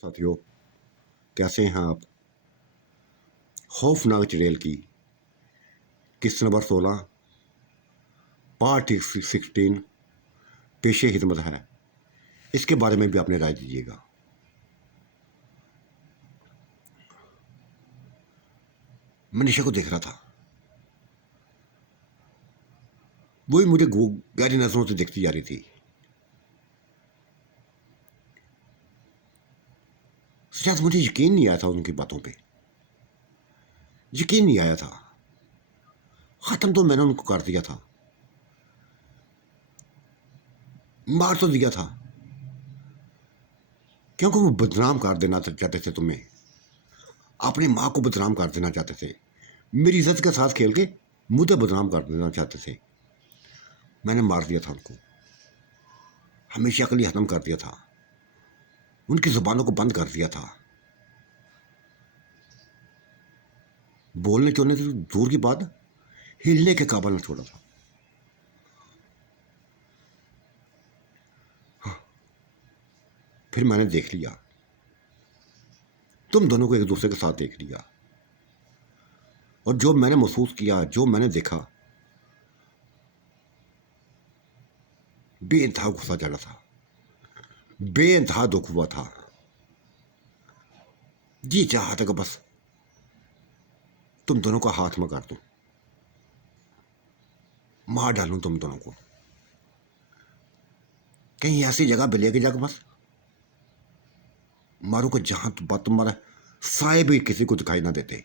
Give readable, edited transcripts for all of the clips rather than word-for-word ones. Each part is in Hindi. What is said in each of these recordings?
साथियों, कैसे हैं आप? खौफनाक चुड़ैल की किस्त नंबर 16 पार्ट 16 पेशे खिदमत है। इसके बारे में भी आपने राय दीजिएगा। मैं निशा को देख रहा था, वही मुझे गहरी नजरों से देखती जा रही थी। शायद मुझे यकीन नहीं आया था उनकी बातों पे, यकीन नहीं आया था। खत्म तो मैंने उनको कर दिया था, मार तो दिया था, क्योंकि वो बदनाम कर देना चाहते थे तुम्हें, अपनी माँ को बदनाम कर देना चाहते थे, मेरी इज्जत के साथ खेल के मुझे बदनाम कर देना चाहते थे। मैंने मार दिया था उनको, हमेशा के लिए खत्म कर दिया था, उनकी जुबानों को बंद कर दिया था। बोलने चोलने से दूर की बात, हिलने के काबल न छोड़ा था। हाँ, फिर मैंने देख लिया, तुम दोनों को एक दूसरे के साथ देख लिया, और जो मैंने महसूस किया, जो मैंने देखा, बेइंतहा गुस्सा चढ़ा था, बेइंतहा दुख हुआ था। जी चाहा था कि बस तुम दोनों का हाथ में कर दूं, मार डालूं तुम दोनों को, कहीं ऐसी जगह पे लेके जाकर बस मारो को जहां तुम्हारा साए भी किसी को दिखाई ना देते।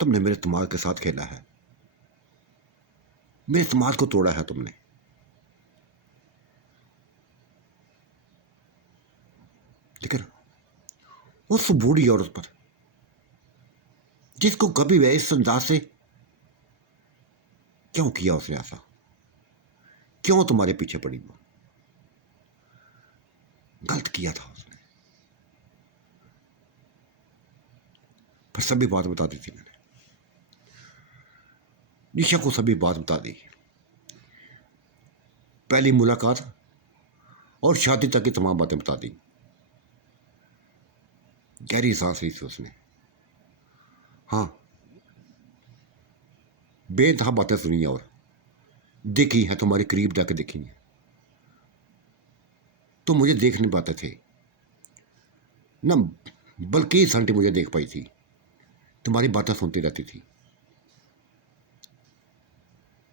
तुमने मेरे दिमाग के साथ खेला है, मेरे दिमाग को तोड़ा है तुमने। लेकिन उस बूढ़ी औरत पर, जिसको कभी वह इस अंदाज से क्यों किया उसने ऐसा, क्यों तुम्हारे पीछे पड़ी? वो गलत किया था उसने, पर सभी बात बता दी थी मैंने, निशा को सभी बात बता दी। पहली मुलाकात और शादी तक की तमाम बातें बता दी। गहरी सांस ली थी उसने। हाँ, बेतहा बातें सुनी और देखी है, तुम्हारे करीब जाके देखी है। तो मुझे देख नहीं पाते थे ना, बल्कि इस आंटी मुझे देख पाई थी, तुम्हारी बातें सुनती रहती थी।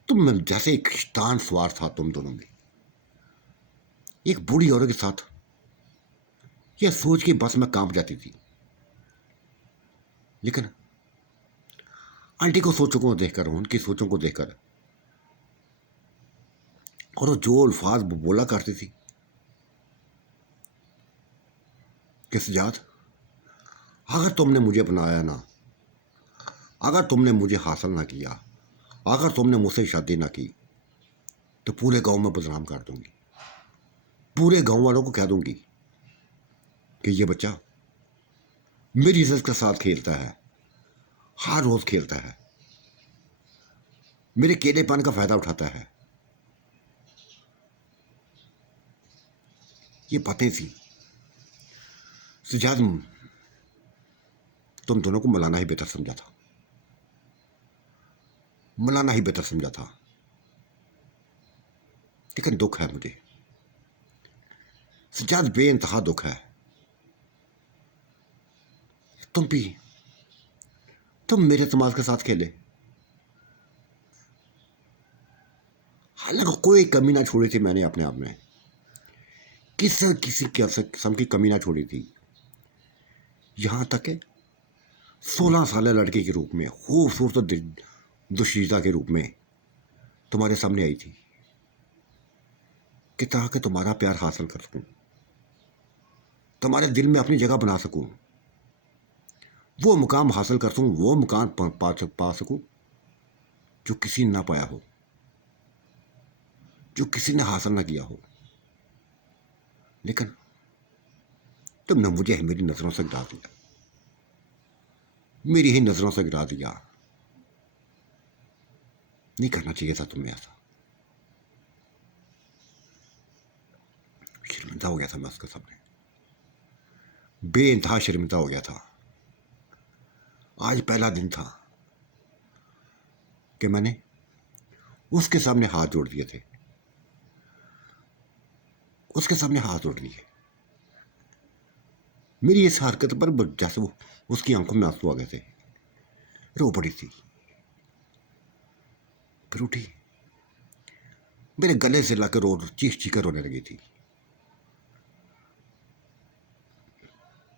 तुम जैसे एक शैतान सवार था तुम दोनों में, एक बूढ़ी औरत के साथ। यह सोच के बस मैं कांप जाती थी। लेकिन आंटी को सोचों को देखकर, उनकी सोचों को देखकर, और वो जो अल्फाज बोला करती थी कि सजाद, अगर तुमने मुझे अपनाया ना, अगर तुमने मुझे हासिल ना किया, अगर तुमने मुझसे शादी ना की, तो पूरे गांव में बदनाम कर दूंगी, पूरे गांव वालों को कह दूंगी कि ये बच्चा मेरी इज्जत के साथ खेलता है, हर रोज खेलता है, मेरे केलेपन का फायदा उठाता है। ये बातें थी। सजाद, तुम दोनों को मलाना ही बेहतर समझा था, मलाना ही बेहतर समझा था। लेकिन दुख है मुझे सजाद, बेइंतहा दुख है। तुम मेरे समाज के साथ खेले, हालांकि कोई कमी ना छोड़ी थी मैंने अपने आप में, किसी किसी किस्म की कमी ना छोड़ी थी। यहां तक कि 16 साल लड़के के रूप में, खूबसूरत दुशीता के रूप में तुम्हारे सामने आई थी कि ताकि तुम्हारा प्यार हासिल कर सकूं, तुम्हारे दिल में अपनी जगह बना सकूं, वो मुकाम हासिल कर सकूं, वो मुकाम पा सकूं जो किसी ने ना पाया हो, जो किसी ने हासिल ना किया हो। लेकिन तुमने मुझे मेरी नजरों से गिरा दिया, मेरी ही नजरों से गिरा दिया। नहीं करना चाहिए था तुम्हें ऐसा। शर्मिंदा हो गया था मैं उसके सामने, बेइंतहा शर्मिंदा हो गया था। आज पहला दिन था कि मैंने उसके सामने हाथ जोड़ दिए थे, उसके सामने हाथ जोड़ दिए। मेरी इस हरकत पर जैसे वो उसकी आंखों में आंसू आ गए थे, रो पड़ी थी, फिर उठी, मेरे गले से लाकर रो चीख चीख कर रोने लगी थी।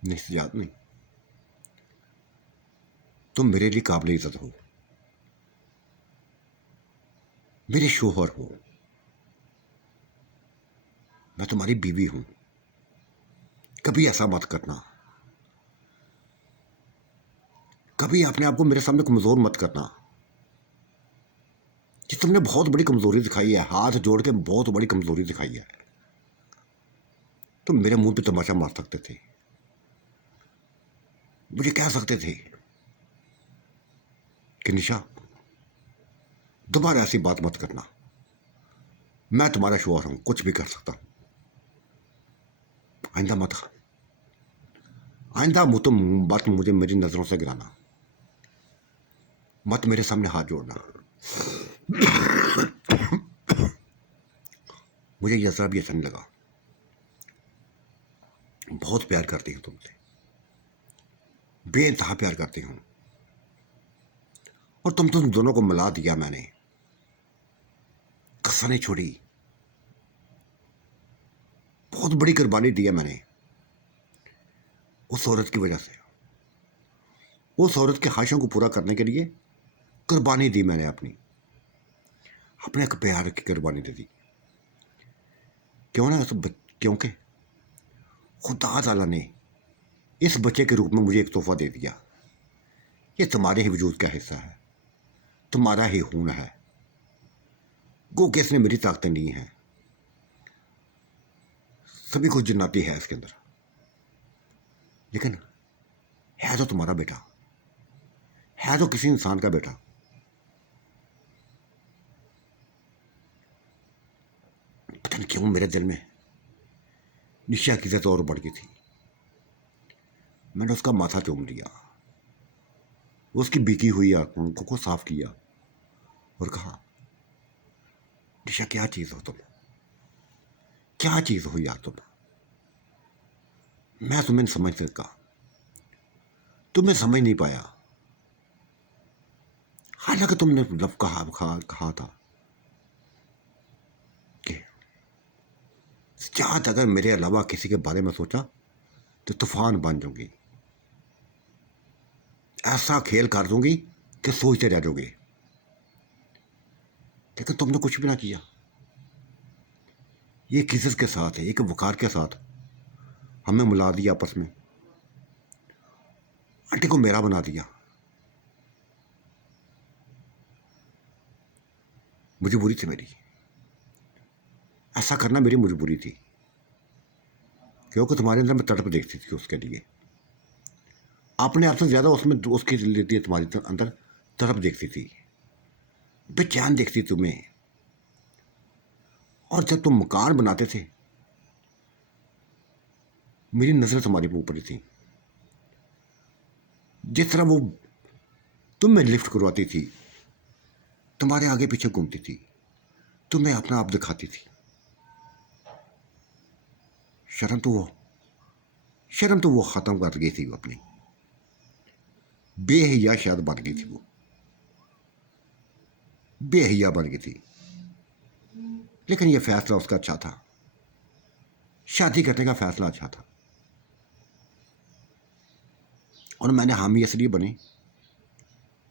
निस्यात नहीं, तुम मेरे लिए काबिल इज्जत हो, मेरे शोहर हो, मैं तुम्हारी बीवी हूं। कभी ऐसा मत करना, कभी अपने आप को मेरे सामने कमजोर मत करना। कि तुमने बहुत बड़ी कमजोरी दिखाई है, हाथ जोड़ के बहुत बड़ी कमजोरी दिखाई है। तुम मेरे मुंह पे तमाचा मार सकते थे, मुझे कह सकते थे कि निशा दोबारा ऐसी बात मत करना, मैं तुम्हारा शोहर हूं, कुछ भी कर सकता हूं। आइंदा मत, आइंदा मुझ तुम बात मुझे मेरी नजरों से गिराना मत, मेरे सामने हाथ जोड़ना। मुझे यह जरा भी अच्छा नहीं लगा। बहुत प्यार करती हूं तुमसे, बेइंतहा प्यार करती हूं, और तुम दोनों को मिला दिया मैंने, कसर नहीं छोड़ी। बहुत बड़ी कुर्बानी दी है मैंने उस औरत की वजह से, उस औरत के ख्वाहिशों को पूरा करने के लिए कुर्बानी दी मैंने, अपनी अपने एक प्यार की कुर्बानी दे दी। क्यों ना क्योंकि खुदा ताला ने इस बच्चे के रूप में मुझे एक तोहफा दे दिया। ये तुम्हारे ही वजूद का हिस्सा है, तुम्हारा ही खून है। गो कि इसने मेरी ताकतें ली हैं, सभी कुछ जन्नती है इसके अंदर, लेकिन है तो तुम्हारा बेटा, है तो किसी इंसान का बेटा। पता नहीं क्यों मेरे दिल में निशा की इज्जत और बढ़ गई थी। मैंने उसका माथा चूम लिया, उसकी बीकी हुई आंखों को साफ किया और कहा, निशा क्या चीज हो तुम, क्या चीज हो यार तुम, मैं तुम्हें समझ सका, तुम्हें समझ नहीं पाया। हालांकि तुमने लफ कहा था कि चाहत अगर मेरे अलावा किसी के बारे में सोचा तो तूफान बन जाऊंगी, ऐसा खेल कर दूंगी कि सोचते रह जाओगे। लेकिन तुमने कुछ भी ना किया, ये किस के साथ है, एक वकार के साथ हमें मिला दिया आपस में, आंटी को मेरा बना दिया। मजबूरी थी मेरी, ऐसा करना मेरी मजबूरी थी, क्योंकि तुम्हारे अंदर मैं तड़प देखती थी उसके लिए, अपने आप से ज्यादा उसमें उसकी लिए तुम्हारे अंदर तड़प देखती थी, बेचैन देखती तुम्हें। और जब तुम मकान बनाते थे मेरी नजर तुम्हारे ऊपर थी, जिस तरह वो तुम्हें लिफ्ट करवाती थी, तुम्हारे आगे पीछे घूमती थी, तुम्हें अपना आप दिखाती थी। शर्म तो वो शर्म तो वो खत्म कर गई थी, वो अपनी बेहया शायद बन गई थी, वो बेहया बन गई थी। लेकिन यह फैसला उसका अच्छा था, शादी करने का फैसला अच्छा था, और मैंने हामी इसलिए बने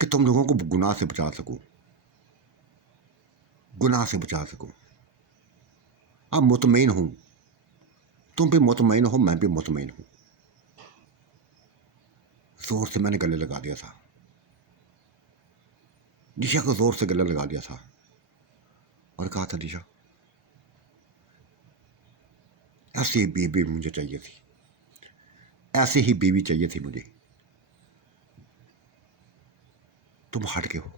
कि तुम लोगों को गुनाह से बचा सकूं, गुनाह से बचा सकूं। अब मुतमईन हूं, तुम भी मुतमईन हो, मैं भी मुतमईन हूं। जोर से मैंने गले लगा दिया था, निशा को जोर से गले लगा दिया था और कहा था, निशा ऐसी बीवी मुझे चाहिए थी, ऐसी ही बीवी चाहिए थी मुझे। तुम हट के हो,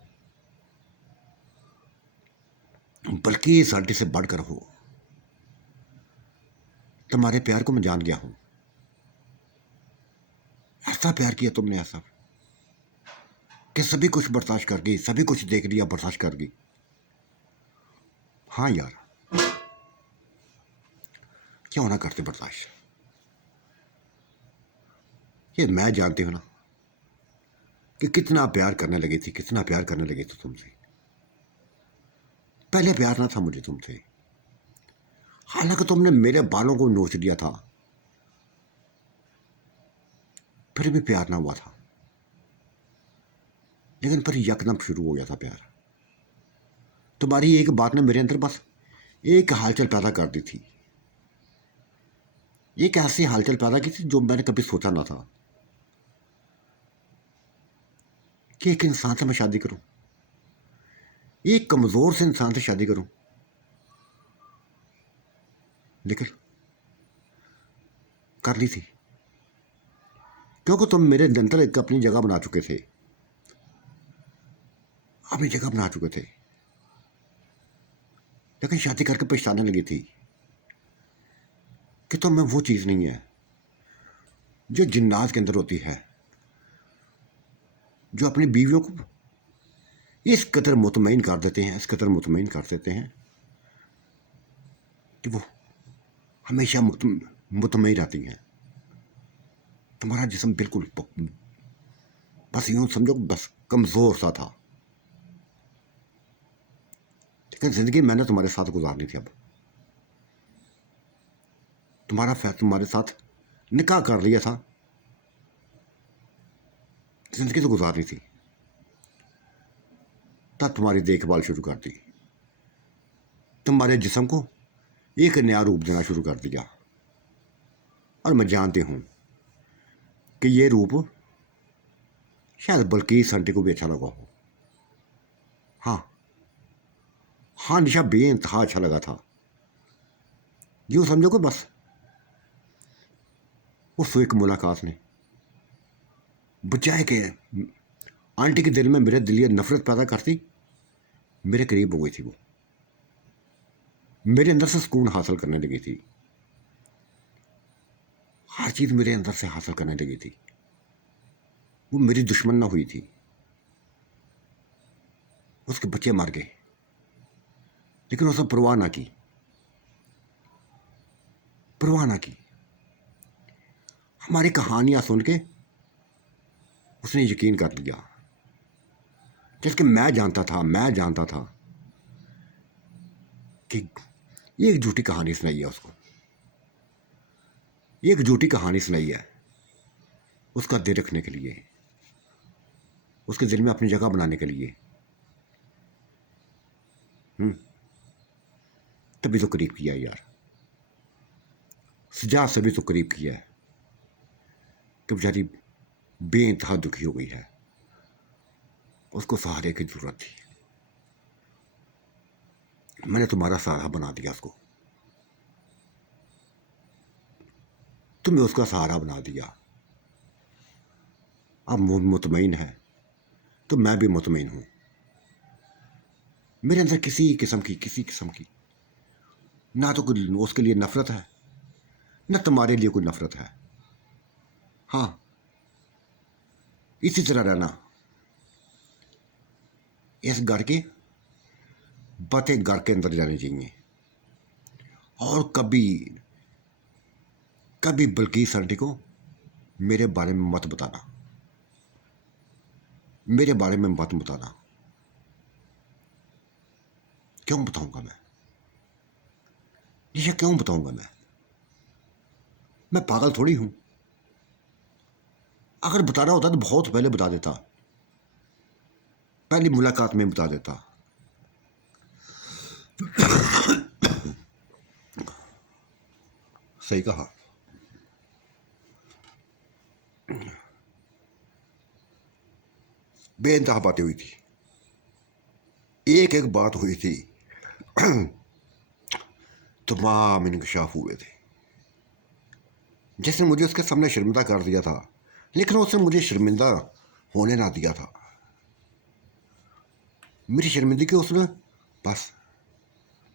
बल्कि इस आंटी से बढ़कर हो। तुम्हारे प्यार को मैं जान गया हूं। ऐसा प्यार किया तुमने, ऐसा कि सभी कुछ बर्दाश्त कर गई, सभी कुछ देख लिया, बर्दाश्त कर गई। हाँ यार, क्यों ना करते बर्दाश्त। ये मैं जानती हूं ना कि कितना प्यार करने लगी थी, कितना प्यार करने लगी थी तुमसे। पहले प्यार ना था मुझे तुमसे, हालांकि तुमने मेरे बालों को नोच दिया था, फिर भी प्यार ना हुआ था। लेकिन फिर यकदम शुरू हो गया था प्यार। तुम्हारी एक बात ने मेरे अंदर बस एक हलचल पैदा कर दी थी। एक ऐसी हलचल पैदा की थी जो मैंने कभी सोचा ना था कि एक इंसान से मैं शादी करूं, एक कमजोर से इंसान से शादी करूं। लेकिन कर ली थी, क्योंकि तुम मेरे अंदर एक अपनी जगह बना चुके थे, अपनी जगह बना चुके थे। लेकिन शादी करके पछताने लगी थी कि तुम में वो चीज नहीं है जो जिन्नात के अंदर होती है, जो अपनी बीवियों को इस कदर मुतमईन कर देते हैं, इस कदर मुतमईन कर देते हैं कि वो हमेशा मुतमईन रहती हैं। तुम्हारा जिस्म बिल्कुल बस यूं समझो, बस कमजोर सा था। लेकिन जिंदगी मैंने तुम्हारे साथ गुजारनी थी। अब तुम्हारे साथ निकाह कर लिया था, जिंदगी तो गुजारनी थी। तब तुम्हारी देखभाल शुरू कर दी, तुम्हारे जिस्म को एक नया रूप देना शुरू कर दिया। और मैं जानती हूं कि ये रूप शायद बल्किस आंटी को भी अच्छा लगा हो। हाँ हाँ, निशा बेइंतहा अच्छा लगा था। यूं समझो कि बस उस एक मुलाकात ने बचाए के आंटी के दिल में मेरे दिल नफरत पैदा करती, मेरे करीब हो गई थी वो, मेरे अंदर से सुकून हासिल करने लगी थी, हर चीज मेरे अंदर से हासिल करने लगी थी। वो मेरी दुश्मन ना हुई थी। उसके बच्चे मर गए, लेकिन उसने परवाह ना की, परवाह ना की। हमारी कहानियां सुन के उसने यकीन कर लिया, जबकि मैं जानता था कि ये एक झूठी कहानी सुनाई है उसको, एक झूठी कहानी सुनाई है उसका दिल रखने के लिए, उसके दिल में अपनी जगह बनाने के लिए। तभी तो करीब किया है यार, सजा से भी तो करीब किया है कि बेचारी बेइंतहा दुखी हो गई है, उसको सहारे की जरूरत थी। मैंने तुम्हारा सहारा बना दिया उसको, तुम्हें उसका सहारा बना दिया। अब मुतमईन है तो मैं भी मुतमईन हूं। मेरे अंदर किसी किस्म की ना तो कोई उसके लिए नफरत है, ना तुम्हारे लिए कोई नफरत है। हाँ, इसी तरह रहना। इस घर के बातें घर के अंदर जानी चाहिए, और कभी कभी बल्किस आंटी को मेरे बारे में मत बताना, मेरे बारे में मत बताना। क्यों बताऊंगा ये क्यों बताऊंगा मैं पागल थोड़ी हूं। अगर बताना होता तो बहुत पहले बता देता, पहली मुलाकात में बता देता। सही कहा। बेइंतहा बातें हुई थी, एक एक बात हुई थी, तमाम इंकशाफ हुए थे, जिसने मुझे उसके सामने शर्मिंदा कर दिया था। लेकिन उसने मुझे शर्मिंदा होने ना दिया था। मेरी शर्मिंदगी उसने बस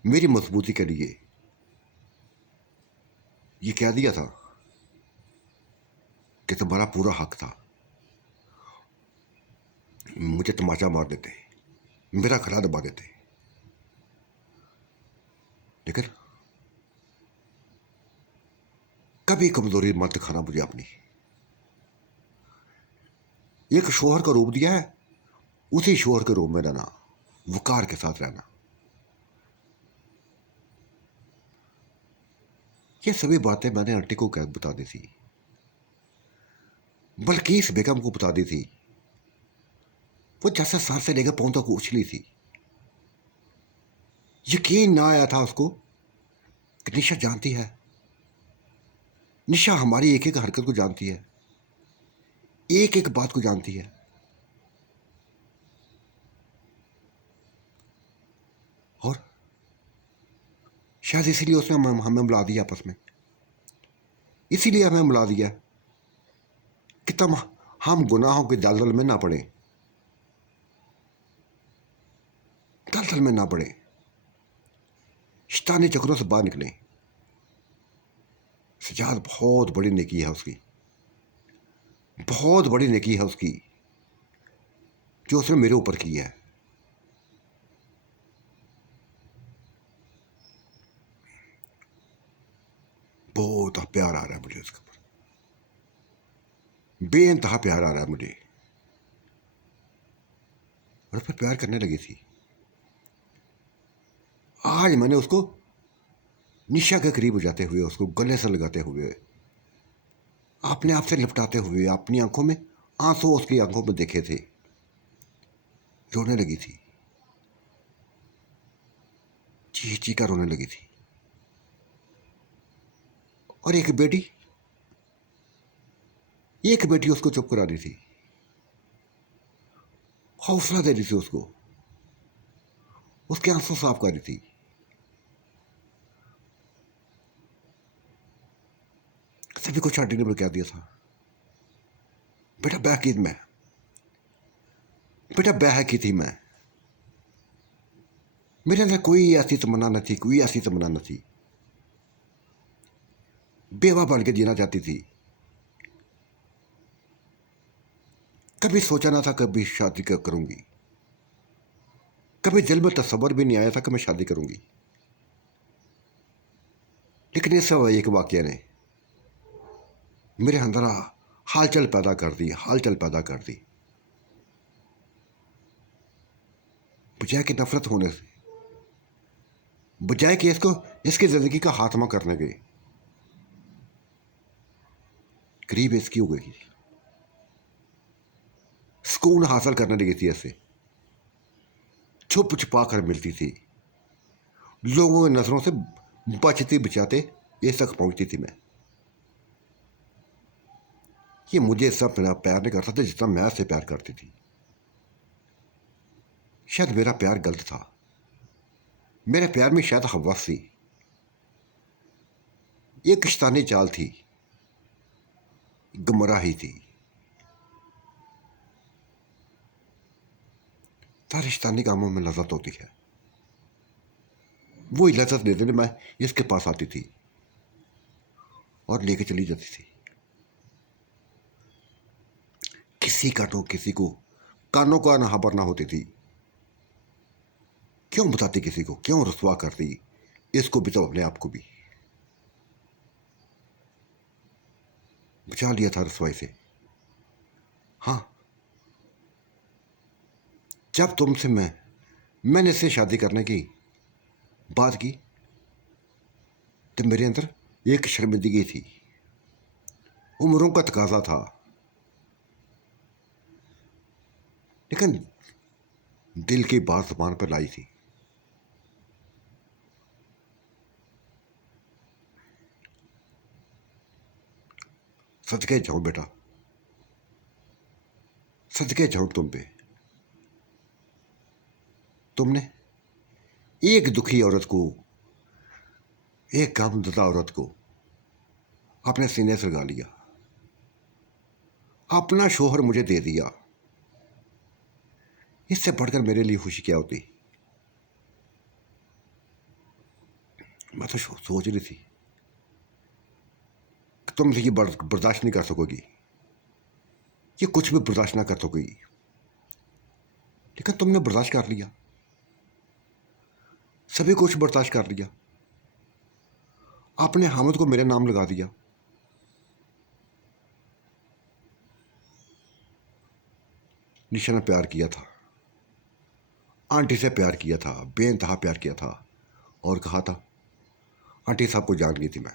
मेरी मजबूती के लिए ये कह दिया था कि तुम्हारा पूरा हक था, मुझे तमाचा मार देते, मेरा गला दबा देते, लेकिन कभी कमजोरी मत दिखाना मुझे अपनी। एक शोहर का रूप दिया है, उसी शोहर के रूप में रहना, वकार के साथ रहना। ये सभी बातें मैंने आंटी को क्या बता दी थी, बल्किस बेगम को बता दी थी। वो जैसे सर से लेकर पांव तक उछली थी। यकीन ना आया था उसको कि निशा जानती है, निशा हमारी एक एक हरकत को जानती है, एक एक बात को जानती है। और शायद इसीलिए उसने हमें मिला दिया आपस में, इसीलिए हमें मिला दिया कि तुम हम गुनाहों के दलदल में ना पड़े, दलदल में ना पड़े, शैतानी चक्रों से बाहर निकले। सजाद बहुत बड़ी नेकी है उसकी, बहुत बड़ी नेकी है उसकी जो उसने मेरे ऊपर की है। बहुत प्यार आ रहा है मुझे उसके ऊपर, बेइंतहा प्यार आ रहा है मुझे। और फिर प्यार करने लगी थी। आज मैंने उसको निशा के करीब जाते हुए, उसको गले से लगाते हुए, अपने आप से लिपटाते हुए, अपनी आंखों में आंसू उसकी आंखों में देखे थे। रोने लगी थी, चीख चीख कर रोने लगी थी। और एक बेटी उसको चुप करा दी थी, हौसला दे दी थी उसको, उसके आंसू साफ कर दी थी। सभी को छाटने पर क्या दिया था, बेटा बह की मैं, बेटा बह की थी मैं, मेरे अंदर कोई ऐसी तमन्ना न थी, कोई ऐसी तमन्ना न थी। बेवा बन के जीना चाहती थी। कभी सोचा ना था कभी शादी करूंगी, कभी दिल में तस्वर भी नहीं आया था कि मैं शादी करूंगी। लेकिन इस एक वाक्य ने मेरे अंदर हालचल पैदा कर दी, हालचल पैदा कर दी। बजाय कि नफरत होने से, बजाय कि इसकी जिंदगी का खात्मा करने के, करीब इसकी हो गई। सुकून हासिल करने लगी थी ऐसे, छुप छुपा कर मिलती थी, लोगों की नजरों से बचती बचाते इस तक पहुंचती थी मैं। ये मुझे सब प्यार नहीं करता था जितना मैं इससे प्यार करती थी। शायद मेरा प्यार गलत था, मेरे प्यार में शायद हवस थी, एक शैतानी चाल थी, गुमराही थी। सारे शैतानी कामों में लज्जत होती है, वो लज्जत दे देने मैं इसके पास आती थी और लेके चली जाती थी। किसी को कानों का ना खबर ना होती थी। क्यों बताती किसी को, क्यों रुसवा करती इसको भी तो अपने आप को भी। बचा लिया था रसवाई से। हाँ, जब तुमसे मैंने इससे शादी करने की बात की तो मेरे अंदर एक शर्मिंदगी थी, उम्रों का तकाजा था, लेकिन दिल की बात जुबान पर लाई थी। सदके जाऊं बेटा, सदके जाऊं तुम पे। तुमने एक दुखी औरत को, एक गमज़दा औरत को अपने सीने से लगा लिया, अपना शोहर मुझे दे दिया। इससे बढ़कर मेरे लिए खुशी क्या होती। मैं तो सोच रही थी तुम ये बर्दाश्त नहीं कर सकोगी, ये कुछ भी बर्दाश्त ना कर सकोगी। लेकिन तुमने बर्दाश्त कर लिया, सभी कुछ बर्दाश्त कर लिया, आपने हामिद को मेरे नाम लगा दिया। निशा ने प्यार किया था, आंटी से प्यार किया था, बेइंतहा प्यार किया था, और कहा था आंटी साहब को जान गई थी मैं,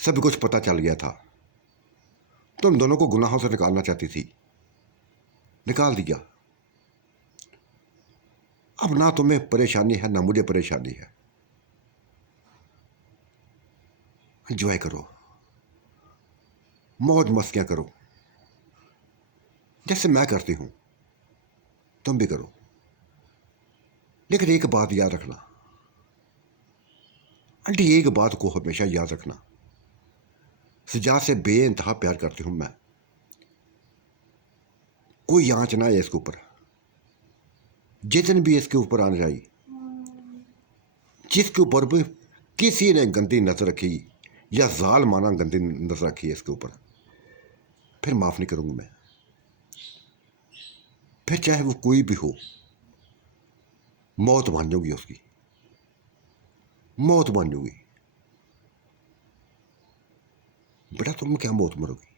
सब कुछ पता चल गया था। तुम दोनों को गुनाहों से निकालना चाहती थी, निकाल दिया। अब ना तुम्हें परेशानी है ना मुझे परेशानी है। एंजॉय करो, मौज मस्तियां करो, जैसे मैं करती हूं तुम भी करो। लेकिन एक बात याद रखना आंटी, एक बात को हमेशा याद रखना, सजा से बेइंतहा प्यार करती हूं मैं। कोई आंच ना आए इसके ऊपर, जिस दिन भी इसके ऊपर आने आई, जिसके ऊपर भी किसी ने गंदी नजर रखी या जाल माना गंदी नजर रखी है इसके ऊपर, फिर माफ नहीं करूंगा मैं। फिर चाहे वो कोई भी हो, मौत मान जाऊंगी उसकी, मौत मान जाऊंगी। बेटा तुम क्या मौत मरोगी,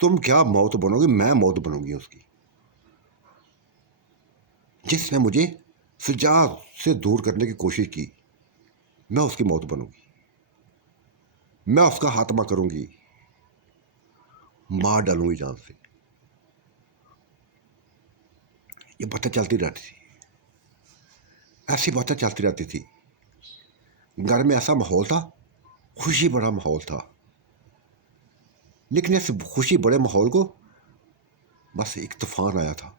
तुम क्या मौत बनोगी, मैं मौत बनूंगी उसकी। जिसने मुझे सजा से दूर करने की कोशिश की, मैं उसकी मौत बनूंगी, मैं उसका खात्मा करूंगी, मार डालूंगी जान से। ये बातें चलती रहती थी, ऐसी बातें चलती रहती थी। घर में ऐसा माहौल था, खुशी भरा माहौल था। लेकिन इस खुशी बड़े माहौल को बस एक तूफान आया था।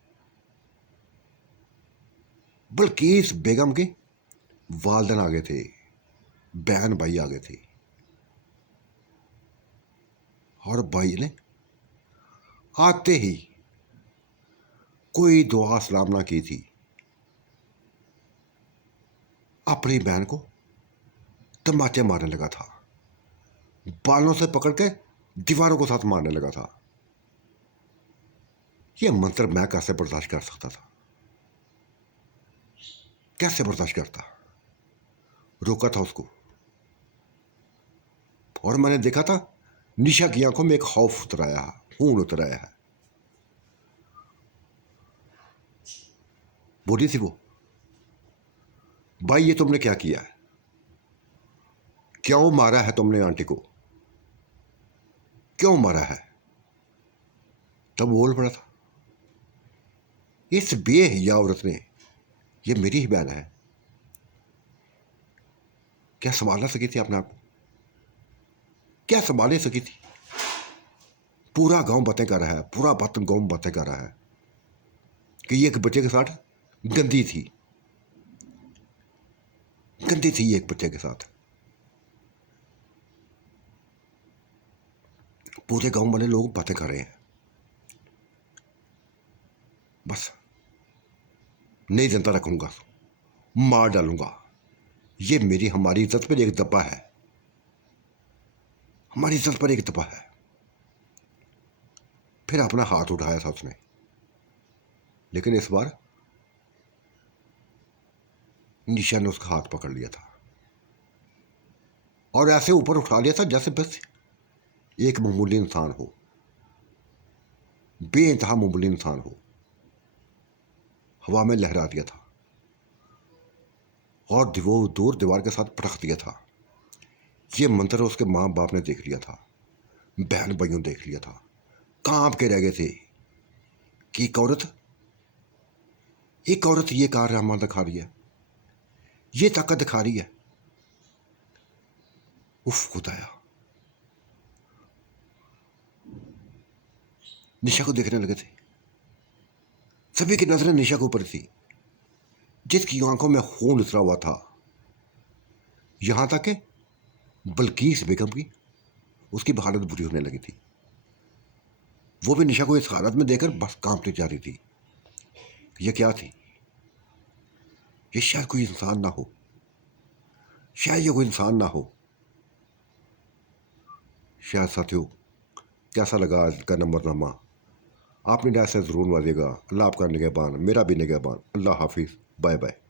बल्किस बेगम के वालदन आ गए थे, बहन भाई आ गए थे, और भाई ने आते ही कोई दुआ सलाम ना की थी, अपनी बहन को तमाचे मारने लगा था, बालों से पकड़ के दीवारों के साथ मारने लगा था। यह मंत्र मैं कैसे बर्दाश्त कर सकता था, कैसे बर्दाश्त करता। रोका था उसको, और मैंने देखा था निशा की आंखों में एक खौफ उतर आया है, खून उतर आया है। बोली थी वो, भाई ये तुमने क्या किया है, क्यों मारा है तुमने आंटी को, क्यों मारा है। तब बोल पड़ा था, इस बेहिया औरत ने, ये मेरी ही बहन है, क्या संभाल ना सकी थी अपने आप को, क्या संभाल नहीं सकी थी। पूरा गांव बातें कर रहा है, पूरा गांव बातें कर रहा है कि ये एक बच्चे के साथ गंदी थी, गंदी थी ये एक बच्चे के साथ। पूरे गांव वाले लोग बातें कर रहे हैं। बस नहीं जिंदा रखूंगा, मार डालूंगा। ये मेरी हमारी इज्जत पर एक दब्बा है, हमारी इज्जत पर एक दब्बा है। फिर अपना हाथ उठाया था उसने, लेकिन इस बार निशा ने उसका हाथ पकड़ लिया था और ऐसे ऊपर उठा लिया था जैसे बस एक मामूली इंसान हो, बेइंतहा मामूली इंसान हो। हवा में लहरा दिया था और वो दूर दीवार के साथ पटक दिया था। ये मंत्र उसके माँ बाप ने देख लिया था, बहन भाइयों देख लिया था, कांप के रह गए थे कि एक औरत ये कारनामा दिखा रही है, ये ताकत दिखा रही है। उफ खुदाया, निशा को देखने लगे थे, सभी की नजरें निशा के ऊपर थी, जिसकी आंखों में खून उतरा हुआ था। यहां तक कि बल्कीस बेगम की, उसकी हालत बुरी होने लगी थी। वो भी निशा को इस हालत में देखकर बस कांपती जा रही थी। ये क्या थी, ये शायद कोई इंसान ना हो, शायद ये कोई इंसान ना हो। शायद साथियों कैसा लगा आज का नंबरनामा आपने ऐसे ज़रूर नवाजेगा। अल्लाह आपका निगहबान, मेरा भी निगहबान। अल्लाह हाफिज़, बाय बाय।